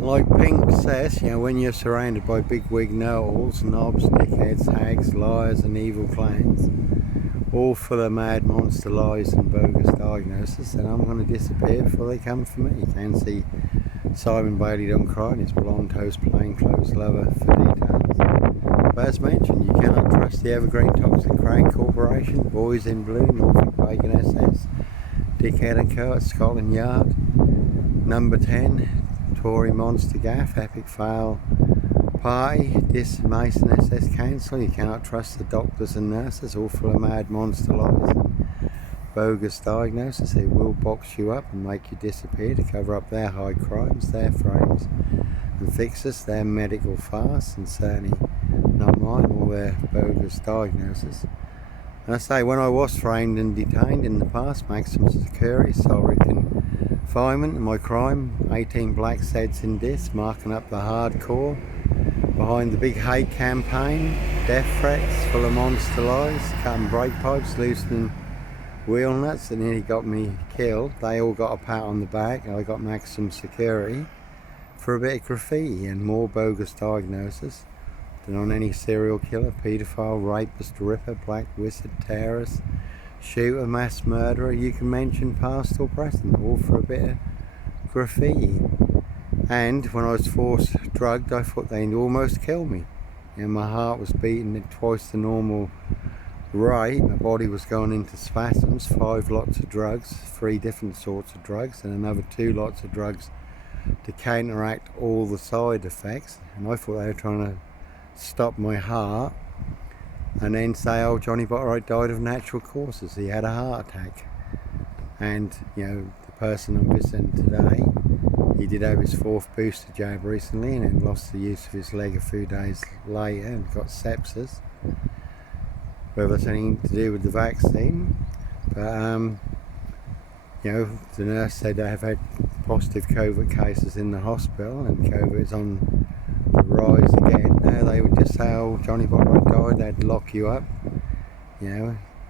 Like Pink says, when you're surrounded by big wig know-alls, knobs, dickheads, hags, liars and evil clowns, all full of mad monster lies and bogus diagnosis, then I'm going to disappear before they come for me. You can see Simon Bailey don't cry in his blonde toast plainclothes lover for details. But as mentioned, you cannot trust the Evergreen Toxic Crank Corporation, Boys in Blue, Norfolk Bacon SS, Dickhead and Co at Scotland Yard, Number 10, Tory Monster Gaff, Epic Fail Party, Dis Mason SS Council. You cannot trust the doctors and nurses, all full of mad monster lies and bogus diagnosis. They will box you up and make you disappear to cover up their high crimes, their frames and fixes, their medical farce, and certainly not mine, all their bogus diagnosis. And I say, when I was framed and detained in the past, maximum security, solitary confinement, and my crime, 18 black seds in dis, marking up the hardcore behind the big hate campaign, death threats full of monster lies, cutting brake pipes, loosening wheel nuts that nearly got me killed. They all got a pat on the back. I got maximum security for a bit of graffiti and more bogus diagnosis than on any serial killer, paedophile, rapist, ripper, black wizard, terrorist, shooter, mass murderer you can mention, past or present, all for a bit of graffiti. And when I was forced drugged, I thought they'd almost kill me. My heart was beating at twice the normal rate, my body was going into spasms, 5 lots of drugs, 3 different sorts of drugs, and another 2 lots of drugs to counteract all the side effects. And I thought they were trying to stop my heart and then say, oh, Johnny Botwright died of natural causes, he had a heart attack. And the person I'm visiting today, he did have his 4th booster jab recently and then lost the use of his leg a few days later and got sepsis. Whether it's anything to do with the vaccine, but the nurse said they have had positive COVID cases in the hospital and COVID is on the rise again. Now they would just say, oh, Johnny Botwright died, they'd lock you up,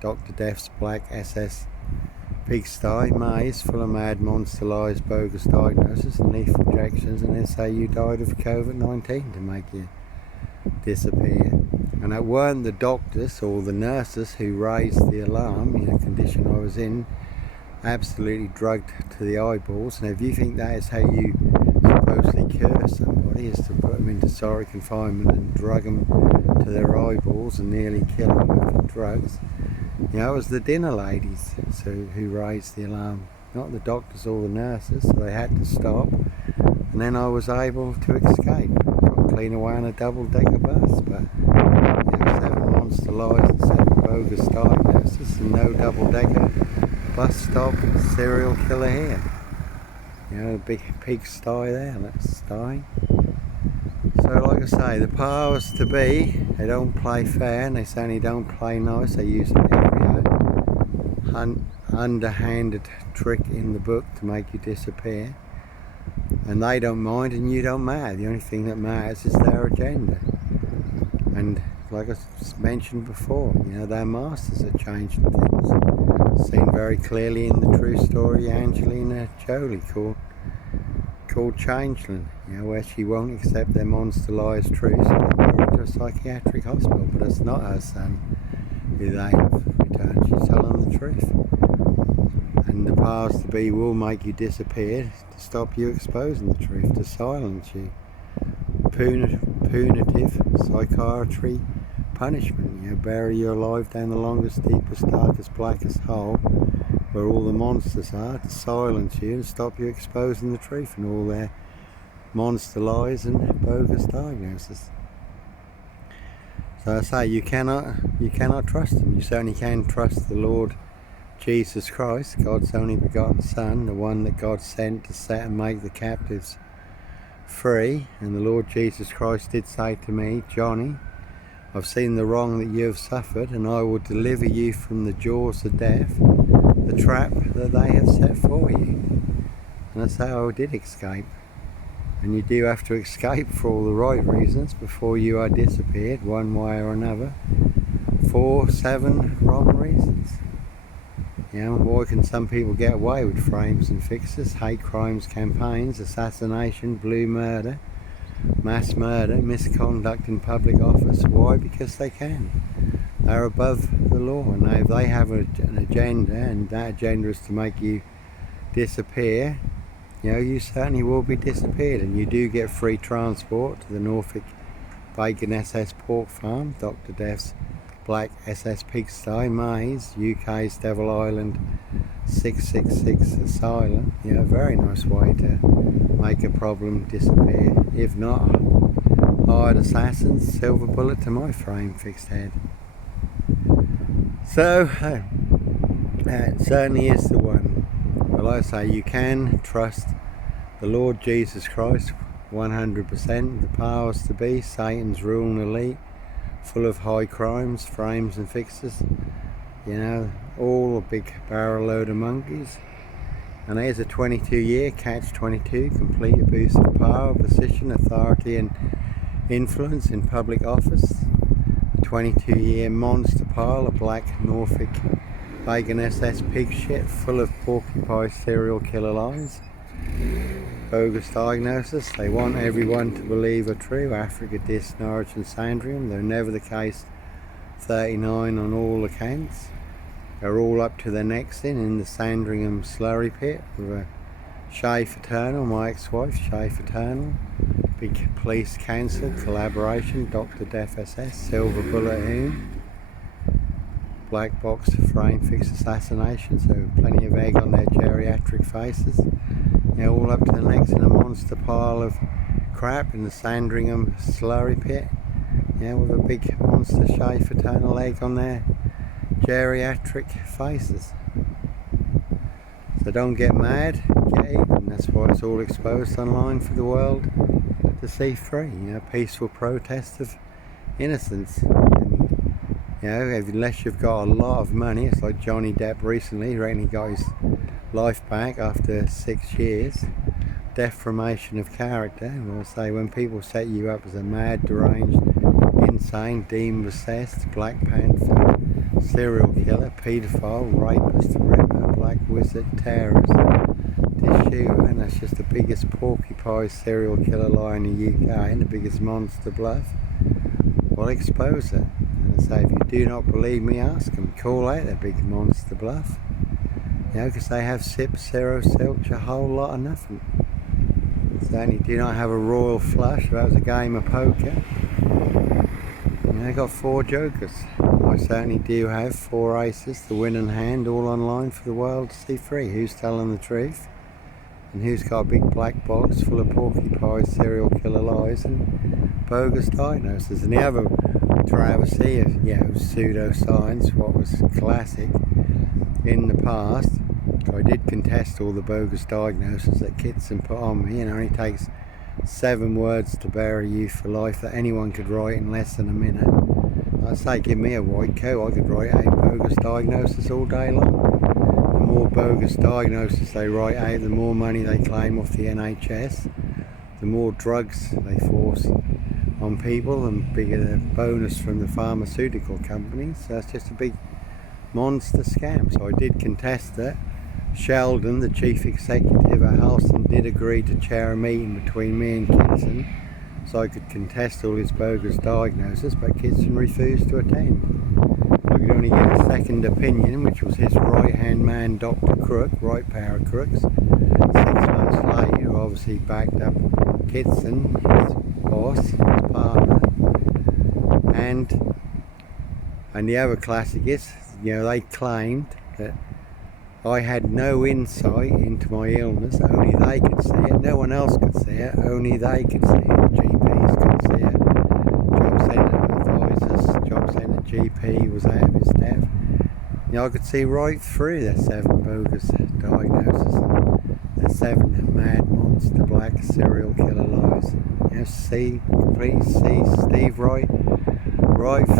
Dr. Death's black SS pigsty maze full of mad monster lies, bogus diagnosis and lethal injections, and then say you died of COVID-19 to make you disappear. And it weren't the doctors or the nurses who raised the alarm in the condition I was in, absolutely drugged to the eyeballs. And if you think that is how you supposedly cure somebody, is to put them into solitary confinement and drug them to their eyeballs and nearly kill them with the drugs, it was the dinner ladies who raised the alarm, not the doctors or the nurses, so they had to stop. And then I was able to escape, got clean away on a double-decker bus, but 7 monster lies and 7 bogus diagnosis and no double-decker bus stop serial killer here. A big pigsty there, let's stay. So like I say, the powers to be, they don't play fair and they certainly don't play nice. They use every underhanded trick in the book to make you disappear. And they don't mind and you don't matter. The only thing that matters is their agenda. And like I mentioned before, they're masters at changing things. Seen very clearly in the true story Angelina Jolie called Changeling, where she won't accept their monster lie as true, so they put her into a psychiatric hospital. But it's not her son who they have returned. She's telling the truth. And the powers to be will make you disappear to stop you exposing the truth, to silence you. Punitive psychiatry punishment, bury you alive down the longest, deepest, darkest, blackest hole where all the monsters are, to silence you and stop you exposing the truth and all their monster lies and bogus diagnosis. So I say, you cannot trust them. You certainly can trust the Lord Jesus Christ, God's only begotten Son, the one that God sent to set and make the captives free. And the Lord Jesus Christ did say to me, Johnny, I've seen the wrong that you have suffered, and I will deliver you from the jaws of death, the trap that they have set for you. And that's how I did escape. And you do have to escape for all the right reasons before you are disappeared one way or another. 4, 7 wrong reasons. You know, why can some people get away with frames and fixes, hate crimes campaigns, assassination, blue murder, mass murder, misconduct in public office? Why? Because they can. They're above the law, and if they have an agenda, and that agenda is to make you disappear, you know, you certainly will be disappeared. And you do get free transport to the Norfolk Bacon SS Pork Farm, Dr. Death's Black SS Pigsty, Maze, UK's Devil Island 666 Asylum. You know, a very nice way to make a problem disappear. If not, hired assassins, silver bullet to my frame fixed head. So, that certainly is the one. But like I say, you can trust the Lord Jesus Christ 100%. The powers to be, Satan's ruling elite, full of high crimes, frames and fixes, you know, all a big barrel load of monkeys. And there's a 22-year catch-22, complete abuse of power, position, authority and influence in public office. A 22-year monster pile of black Norfolk Bacon SS pig shit, full of porcupine serial killer lies. Bogus diagnosis. They want everyone to believe are true. Africa, Dis, Norwich and Sandringham. They're never the case 39 on all accounts. They're all up to their necks in the Sandringham slurry pit with a Shay Fraternal, my ex-wife, Shay Fraternal. Big police council collaboration, Dr. Death SS, Silver Bullet Hoon. Black box frame fix assassination, so plenty of egg on their geriatric faces. They're all up to the necks in a monster pile of crap in the Sandringham slurry pit. Yeah, with a big monster Shay Fraternal egg on their geriatric faces. So don't get mad, get even. That's why it's all exposed online for the world to see free. You know, peaceful protest of innocence. And, you know, unless you've got a lot of money, it's like Johnny Depp recently, he reckon he got his life back after 6 years. Deformation of character. We'll say when people set you up as a mad, deranged, insane, demon-possessed, Black Panther, serial killer, paedophile, rapist, ripper, black wizard, terrorist, shooter, and that's just the biggest porcupine serial killer lie in the UK and the biggest monster bluff. Well, expose it. And I say, if you do not believe me, ask them. Call out their big monster bluff. You know, because they have sip, zero, silch, a whole lot of nothing. Certainly do not have a royal flush. That was a game of poker. And they got 4 jokers. I certainly do have 4 aces, the winning hand, all online for the world to see free. Who's telling the truth? And who's got a big black box full of porcupine serial killer lies and bogus diagnoses? And the other travesty of, you know, pseudoscience, what was classic in the past. I did contest all the bogus diagnoses that Kitson put on me, and it only takes 7 words to bury you for life that anyone could write in less than a minute. I say, give me a white coat, I could write 8 bogus diagnoses all day long. The more bogus diagnoses they write out, the more money they claim off the NHS, the more drugs they force on people, and bigger the bonus from the pharmaceutical companies. So it's just a big monster scam. So I did contest it. Sheldon, the chief executive at Halston, did agree to chair a meeting between me and Kitson so I could contest all his bogus diagnosis, but Kitson refused to attend. I could only get a second opinion, which was his right-hand man, Dr. Crook, right pair of crooks. 6 months later, obviously backed up Kitson, his boss, his partner, and the other classic is, you know, they claimed that I had no insight into my illness, only they could see it, no one else could see it, only they could see it, GPs could see it, job centre advisors, job centre GP was out of his depth. You know, I could see right through their 7 bogus diagnoses, their 7 mad monster black serial killer lies. You know, completely see Steve right through it.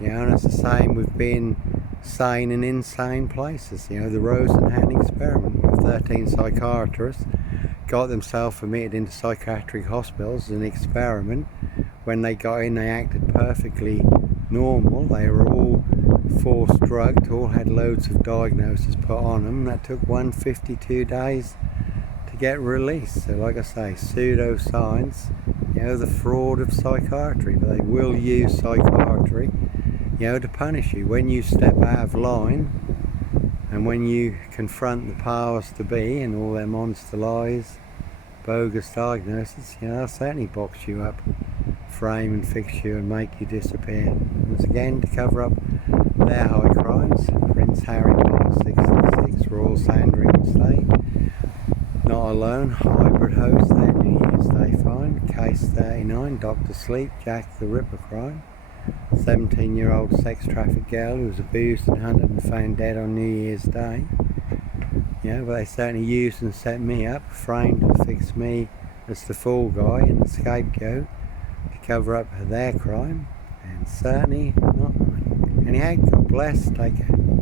You know, and it's the same with being sane in insane places. You know, the Rosenhan experiment with 13 psychiatrists got themselves admitted into psychiatric hospitals as an experiment. When they got in, they acted perfectly normal. They were all forced drugged, all had loads of diagnoses put on them. That took 152 days to get released. So like I say, pseudoscience, you know, the fraud of psychiatry. But they will use psychiatry, you know, to punish you when you step out of line and when you confront the powers to be and all their monster lies, bogus diagnosis. You know, they'll certainly box you up, frame and fix you and make you disappear. Once again, to cover up their high crimes. Prince Harry Potter 666, Royal Sandringham Estate. Not alone, hybrid host, their New Year's Day find. Case 39, Dr. Sleep, Jack the Ripper crime. 17-year-old sex trafficked girl who was abused and hunted and found dead on New Year's Day. Yeah, but they certainly used and set me up, framed and fixed me as the fall guy and the scapegoat to cover up their crime, and certainly not mine. Anyhow, God bless, take care.